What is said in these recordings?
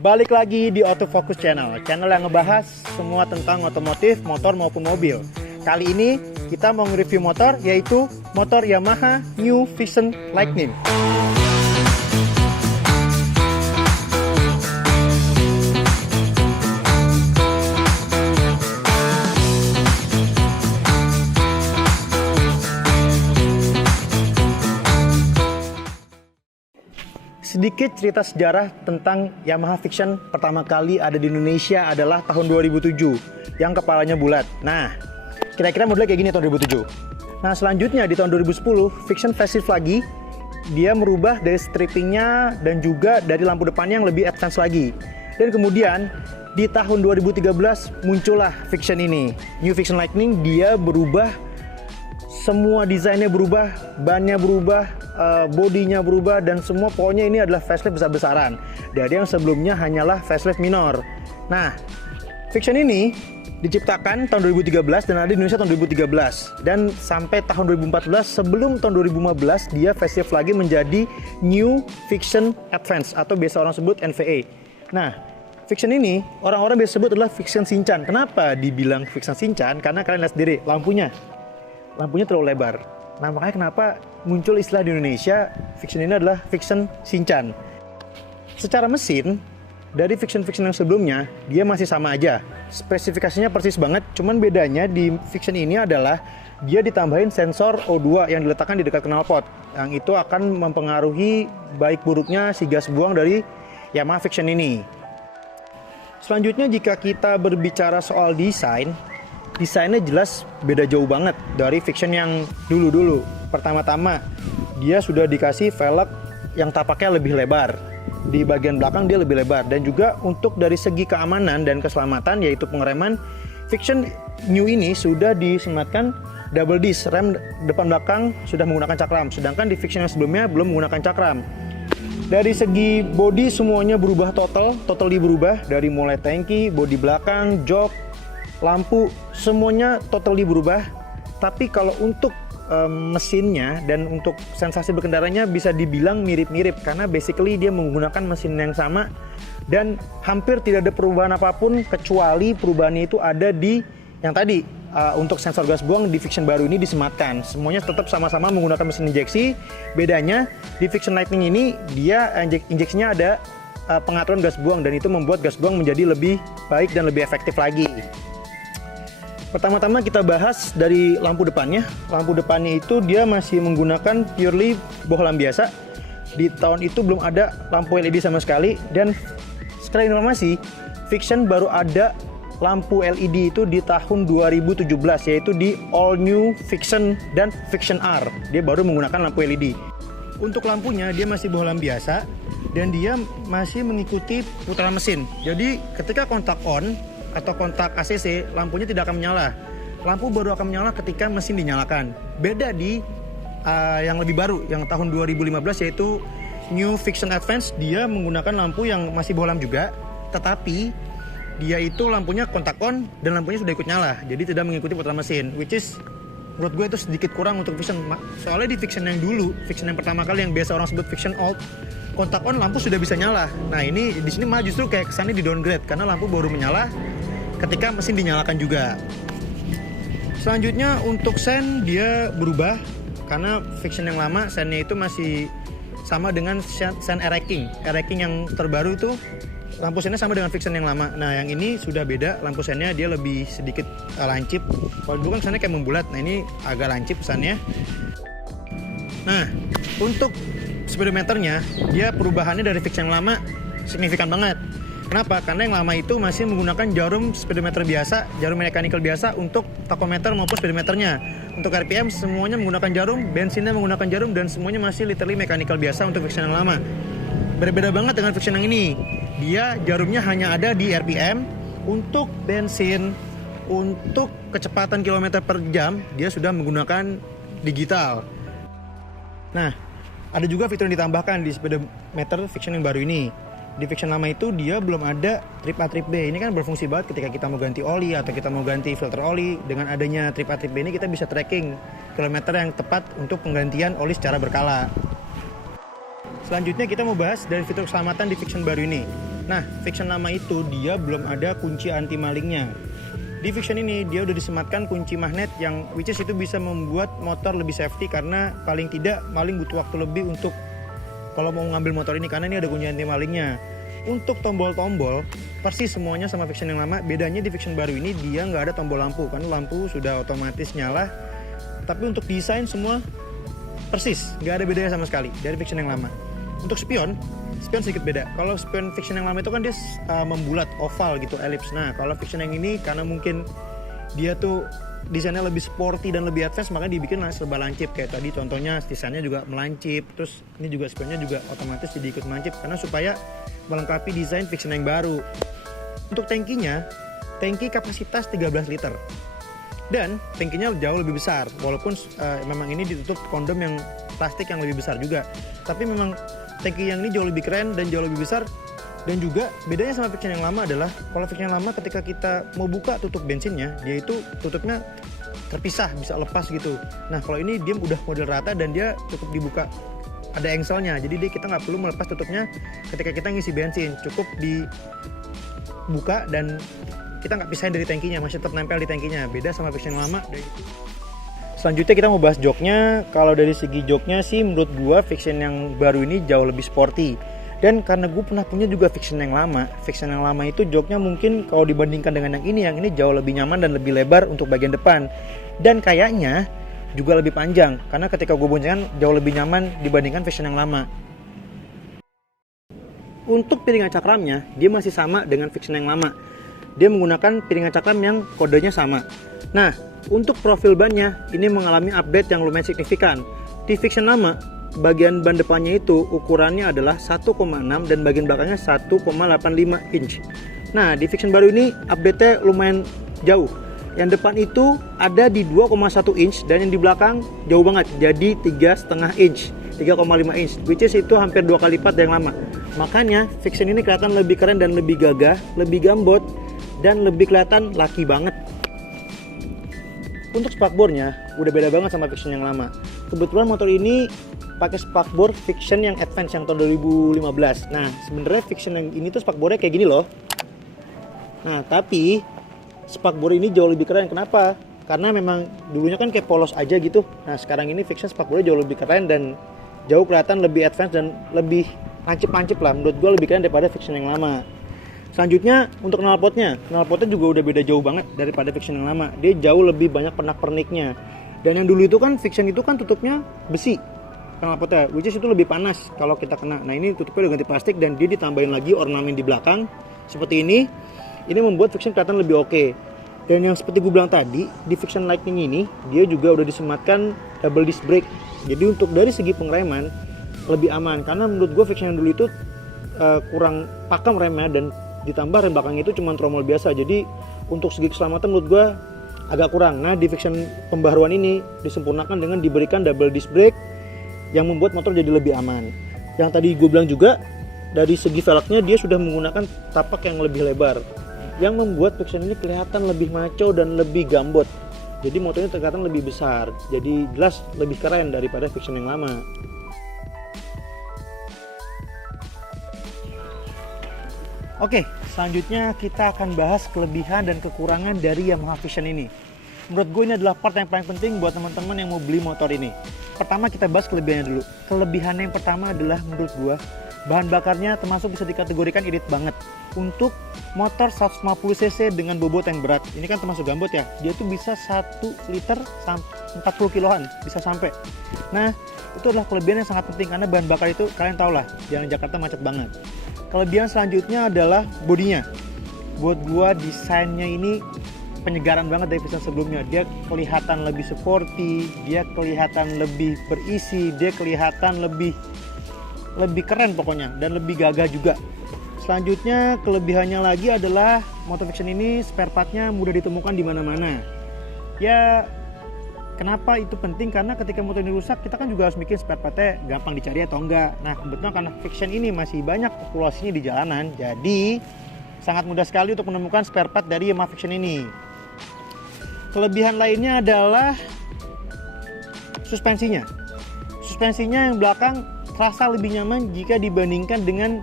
Balik lagi di Autofocus Channel yang ngebahas semua tentang otomotif, motor maupun mobil. Kali ini kita mau nge-review motor, yaitu motor Yamaha New Vision Lightning. Sedikit cerita sejarah tentang Yamaha Vision pertama kali ada di Indonesia adalah tahun 2007 yang kepalanya bulat. Nah, kira-kira modelnya kayak gini tahun 2007. Nah, selanjutnya di tahun 2010 Vision facelift lagi. Dia merubah dari strippingnya dan juga dari lampu depannya yang lebih advance lagi. Dan kemudian di tahun 2013 muncullah Vision ini. New Vision Lightning, dia berubah, semua desainnya berubah, bannya berubah, bodinya berubah, dan semua pokoknya ini adalah facelift besar-besaran dari yang sebelumnya hanyalah facelift minor. Nah, Vision ini diciptakan tahun 2013 dan ada di Indonesia tahun 2013, dan sampai tahun 2014 sebelum tahun 2015 dia facelift lagi menjadi New Vision Advance atau biasa orang sebut NVA. Nah, Vision ini orang-orang biasa sebut adalah Vision Shinchan. Kenapa dibilang Vision Shinchan? Karena kalian lihat sendiri lampunya terlalu lebar. Nah, makanya kenapa muncul istilah di Indonesia Vision ini adalah Vision Shinchan. Secara mesin, dari Vision-Vision yang sebelumnya, dia masih sama aja. Spesifikasinya persis banget, cuman bedanya di Vision ini adalah dia ditambahin sensor O2 yang diletakkan di dekat knalpot. Yang itu akan mempengaruhi baik buruknya si gas buang dari Yamaha Vision ini. Selanjutnya, jika kita berbicara soal desainnya jelas beda jauh banget dari Vision yang dulu-dulu. Pertama-tama, dia sudah dikasih velg yang tapaknya lebih lebar. Di bagian belakang dia lebih lebar. Dan juga untuk dari segi keamanan dan keselamatan, yaitu pengereman, Vision New ini sudah disematkan double disc. Rem depan belakang sudah menggunakan cakram. Sedangkan di Vision yang sebelumnya belum menggunakan cakram. Dari segi bodi semuanya berubah totally berubah. Dari mulai tangki, bodi belakang, jok, lampu, semuanya totally berubah. Tapi kalau untuk mesinnya dan untuk sensasi berkendaranya bisa dibilang mirip-mirip, karena basically dia menggunakan mesin yang sama dan hampir tidak ada perubahan apapun, kecuali perubahannya itu ada di yang tadi untuk sensor gas buang di Vision baru ini disematkan. Semuanya tetap sama-sama menggunakan mesin injeksi. Bedanya di Vision Lightning ini dia injeksinya ada pengaturan gas buang, dan itu membuat gas buang menjadi lebih baik dan lebih efektif lagi. Pertama-tama kita bahas dari lampu depannya. Lampu depannya itu dia masih menggunakan purely bohlam biasa. Di tahun itu belum ada lampu LED sama sekali. Dan sekali informasi, Vision baru ada lampu LED itu di tahun 2017, yaitu di All New Vision dan Vision R. Dia baru menggunakan lampu LED. Untuk lampunya dia masih bohlam biasa dan dia masih mengikuti putaran mesin. Jadi ketika kontak on atau kontak ACC, lampunya tidak akan menyala. Lampu baru akan menyala ketika mesin dinyalakan. Beda di yang lebih baru, yang tahun 2015, yaitu New Vision Advance. Dia menggunakan lampu yang masih bohlam juga, tetapi dia itu lampunya kontak on dan lampunya sudah ikut nyala. Jadi tidak mengikuti putaran mesin, which is menurut gue itu sedikit kurang untuk Vision. Soalnya di Vision yang dulu, Vision yang pertama kali yang biasa orang sebut Vision Old, kontak on lampu sudah bisa nyala. Nah, ini di sini malah justru kayak kesannya di downgrade karena lampu baru menyala ketika mesin dinyalakan juga. Selanjutnya untuk sen dia berubah karena Vision yang lama sennya itu masih sama dengan sen Air-King yang terbaru tuh lampu sennya sama dengan Vision yang lama. Nah, yang ini sudah beda, lampu sennya dia lebih sedikit lancip. Kalau dulu kan sennya kayak membulat, nah ini agak lancip kesannya. Nah, untuk speedometernya dia perubahannya dari Vision yang lama signifikan banget. Kenapa? Karena yang lama itu masih menggunakan jarum speedometer biasa, jarum mechanical biasa untuk tachometer maupun speedometernya. Untuk RPM semuanya menggunakan jarum, bensinnya menggunakan jarum, dan semuanya masih literally mechanical biasa untuk Vision yang lama. Berbeda banget dengan Vision yang ini. Dia jarumnya hanya ada di RPM. Untuk bensin, untuk kecepatan kilometer per jam, dia sudah menggunakan digital. Nah, ada juga fitur yang ditambahkan di speedometer Vision yang baru ini. Di Vision lama itu dia belum ada trip A trip B. Ini kan berfungsi banget ketika kita mau ganti oli atau kita mau ganti filter oli. Dengan adanya trip A trip B ini kita bisa tracking kilometer yang tepat untuk penggantian oli secara berkala. Selanjutnya kita mau bahas dari fitur keselamatan di Vision baru ini. Nah, Fiction lama itu dia belum ada kunci anti malingnya. Di Fiction ini dia udah disematkan kunci magnet yang which is itu bisa membuat motor lebih safety, karena paling tidak maling butuh waktu lebih untuk kalau mau ngambil motor ini, karena ini ada kunci anti malingnya. Untuk tombol-tombol persis semuanya sama Fiction yang lama. Bedanya di Fiction baru ini dia nggak ada tombol lampu, karena lampu sudah otomatis nyala. Tapi untuk desain semua persis, nggak ada bedanya sama sekali dari Fiction yang lama. Untuk spion sedikit beda. Kalau spion Fiction yang lama itu kan dia membulat, oval gitu, elips. Nah, kalau Fiction yang ini karena mungkin dia tuh desainnya lebih sporty dan lebih advance, makanya dibikin serba lancip. Kayak tadi contohnya desainnya juga melancip. Terus ini juga spionnya juga otomatis jadi ikut melancip karena supaya melengkapi desain Fiction yang baru. Untuk tangkinya, tangki kapasitas 13 liter. Dan tangkinya jauh lebih besar, walaupun memang ini ditutup kondom yang plastik yang lebih besar juga. Tapi memang tangki yang ini jauh lebih keren dan jauh lebih besar. Dan juga bedanya sama Fiction yang lama adalah kalau Fiction yang lama ketika kita mau buka tutup bensinnya, dia itu tutupnya terpisah, bisa lepas gitu. Nah, kalau ini dia udah model rata dan dia cukup dibuka, ada engselnya. Jadi kita nggak perlu melepas tutupnya ketika kita ngisi bensin, cukup dibuka dan kita nggak pisahin dari tangkinya, masih tetap nempel di tangkinya. Beda sama Fiction yang lama. Selanjutnya kita mau bahas joknya. Kalau dari segi joknya sih menurut gua Fiction yang baru ini jauh lebih sporty. Dan karena gue pernah punya juga Fiction yang lama itu joknya mungkin kalau dibandingkan dengan yang ini jauh lebih nyaman dan lebih lebar untuk bagian depan. Dan kayaknya juga lebih panjang, karena ketika gue boncengan jauh lebih nyaman dibandingkan Fiction yang lama. Untuk piringan cakramnya, dia masih sama dengan Fiction yang lama. Dia menggunakan piringan cakram yang kodenya sama. Nah, untuk profil bannya, ini mengalami update yang lumayan signifikan. Di Fiction lama, bagian ban depannya itu ukurannya adalah 1,6 dan bagian belakangnya 1,85 inch. Nah, di Fiction baru ini update-nya lumayan jauh. Yang depan itu ada di 2,1 inch dan yang di belakang jauh banget, jadi 3,5 inch, 3,5 inch, which is itu hampir 2 kali lipat dari yang lama. Makanya Fiction ini kelihatan lebih keren dan lebih gagah, lebih gambot dan lebih kelihatan laki banget. Untuk spakbornya udah beda banget sama Fiction yang lama. Kebetulan motor ini pakai spakbor Fiction yang advance yang tahun 2015. Nah, sebenarnya Fiction yang ini tuh spakbornya kayak gini loh. Nah, tapi spakbor ini jauh lebih keren. Kenapa? Karena memang dulunya kan kayak polos aja gitu. Nah, sekarang ini Fiction spakbornya jauh lebih keren dan jauh kelihatan lebih advance dan lebih lancip-lancip lah. Menurut gue lebih keren daripada Fiction yang lama. Selanjutnya untuk knalpotnya juga udah beda jauh banget daripada Fiction yang lama. Dia jauh lebih banyak pernak-perniknya. Dan yang dulu itu kan Fiction itu kan tutupnya besi knalpotnya, which is itu lebih panas kalau kita kena. Nah, ini tutupnya udah ganti plastik dan dia ditambahin lagi ornamen di belakang seperti ini. Ini membuat Fiction kelihatan lebih oke. Dan yang seperti gue bilang tadi, di Fiction Lightning ini dia juga udah disematkan double disc brake. Jadi untuk dari segi pengereman lebih aman, karena menurut gue Fiction yang dulu itu kurang pakem remnya dan ditambah rem belakangnya itu cuma tromol biasa. Jadi untuk segi keselamatan menurut gue agak kurang. Nah, di Fiction pembaharuan ini disempurnakan dengan diberikan double disc brake yang membuat motor jadi lebih aman. Yang tadi gue bilang juga dari segi velgnya dia sudah menggunakan tapak yang lebih lebar, yang membuat Fiction ini kelihatan lebih maco dan lebih gambot. Jadi motornya kelihatan lebih besar, jadi jelas lebih keren daripada Fiction yang lama. Oke, selanjutnya kita akan bahas kelebihan dan kekurangan dari Yamaha Fiction ini. Menurut gue ini adalah part yang paling penting buat teman-teman yang mau beli motor ini. Pertama kita bahas kelebihannya dulu. Kelebihannya yang pertama adalah menurut gue bahan bakarnya termasuk bisa dikategorikan irit banget. Untuk motor 150cc dengan bobot yang berat, ini kan termasuk gambot ya, dia tuh bisa 1 liter 40 kiloan bisa sampai. Nah, itu adalah kelebihan yang sangat penting karena bahan bakar itu kalian tau lah, jalan Jakarta macet banget. Kelebihan selanjutnya adalah bodinya. Buat gua desainnya ini penyegaran banget dari Fiction sebelumnya. Dia kelihatan lebih sporty, dia kelihatan lebih berisi, dia kelihatan lebih keren pokoknya dan lebih gagah juga. Selanjutnya kelebihannya lagi adalah motor Fiction ini spare partnya mudah ditemukan di mana-mana. Ya, kenapa itu penting? Karena ketika motor ini rusak, kita kan juga harus bikin spare partnya gampang dicari atau enggak. Nah, kebetulan karena Fiction ini masih banyak populasinya di jalanan, jadi sangat mudah sekali untuk menemukan spare part dari Yamaha Fiction ini. Kelebihan lainnya adalah suspensinya. Suspensinya yang belakang terasa lebih nyaman jika dibandingkan dengan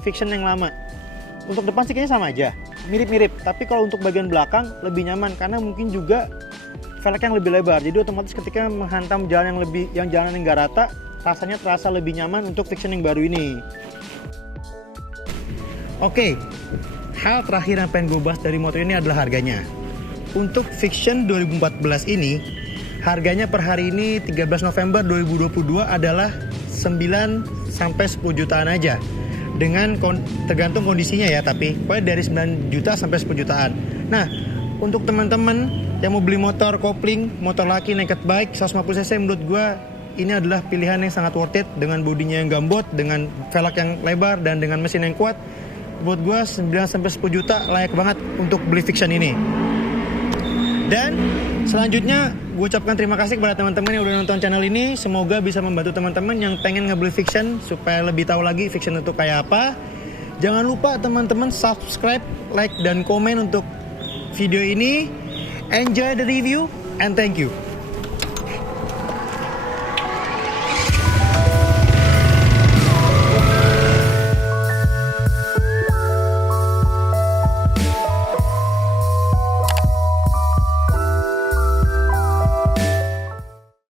Fiction yang lama. Untuk depan sih kayaknya sama aja, mirip-mirip. Tapi kalau untuk bagian belakang lebih nyaman karena mungkin juga velg yang lebih lebar. Jadi otomatis ketika menghantam jalan yang jalan yang nggak rata, rasanya terasa lebih nyaman untuk Vixion yang baru ini. Oke, hal terakhir yang pengen gue bahas dari motor ini adalah harganya. Untuk Vixion 2014 ini, harganya per hari ini 13 November 2022 adalah 9 sampai 10 jutaan aja. Dengan tergantung kondisinya ya, tapi pokoknya dari 9 juta sampai 10 jutaan. Nah, untuk teman-teman yang mau beli motor kopling, motor laki naked bike 150 cc, menurut gue ini adalah pilihan yang sangat worth it. Dengan bodinya yang gambot, dengan velg yang lebar, dan dengan mesin yang kuat. Buat gue 9-10 juta layak banget untuk beli Vixion ini. Dan selanjutnya gue ucapkan terima kasih kepada teman-teman yang udah nonton channel ini. Semoga bisa membantu teman-teman yang pengen ngebeli Vixion supaya lebih tahu lagi Vixion itu kayak apa. Jangan lupa teman-teman subscribe, like, dan komen untuk video ini. Enjoy the review and thank you.